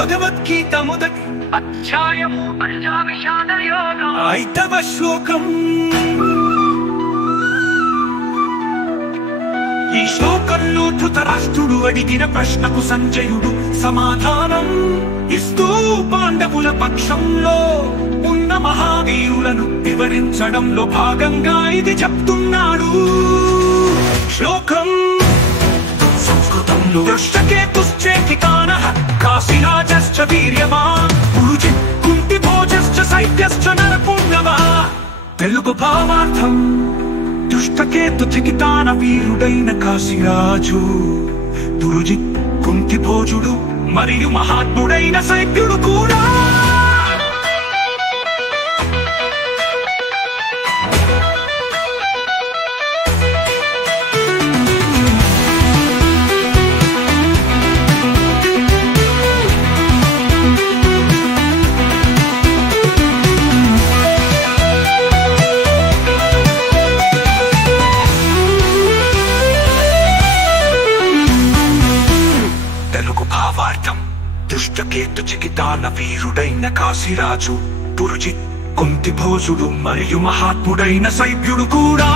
భగవద్గీత మొదటి అధ్యాయము పంచావిషాద యోగం 5వ శ్లోకం. ఈ శ్లోకంలో ధృతరాష్ట్రుడు అడిగిన ప్రశ్నకు సంజయుడు సమాధానం ఇస్తూ పాండవుల పక్షంలో ఉన్న మహావీరులను వివరించడంలో భాగంగా ఇది చెప్తున్నాడు. శ్లోకం సంస్కృతంలో దృష్టకేతుశ్చేకితానః కాశీరాజశ్చ వీర్యవాన్ పురుజిత్ కుంతిభోజశ్చ శైత్యశ్చ నరపుంగవా. తెలుగు భావార్థం: దుష్టకేతు చికితాన వీరుడైన కాశీరాజు, పురుజిత్ కుంతిభోజుడు మరియు మహాత్ముడైన శైత్యుడు కూడా. దుష్టకేతు చికితాన వీరుడైన కాశీరాజు, పురుజిత్ కుంతిభోజుడు మరియు మహాత్ముడైన శైత్యుడు కూడా.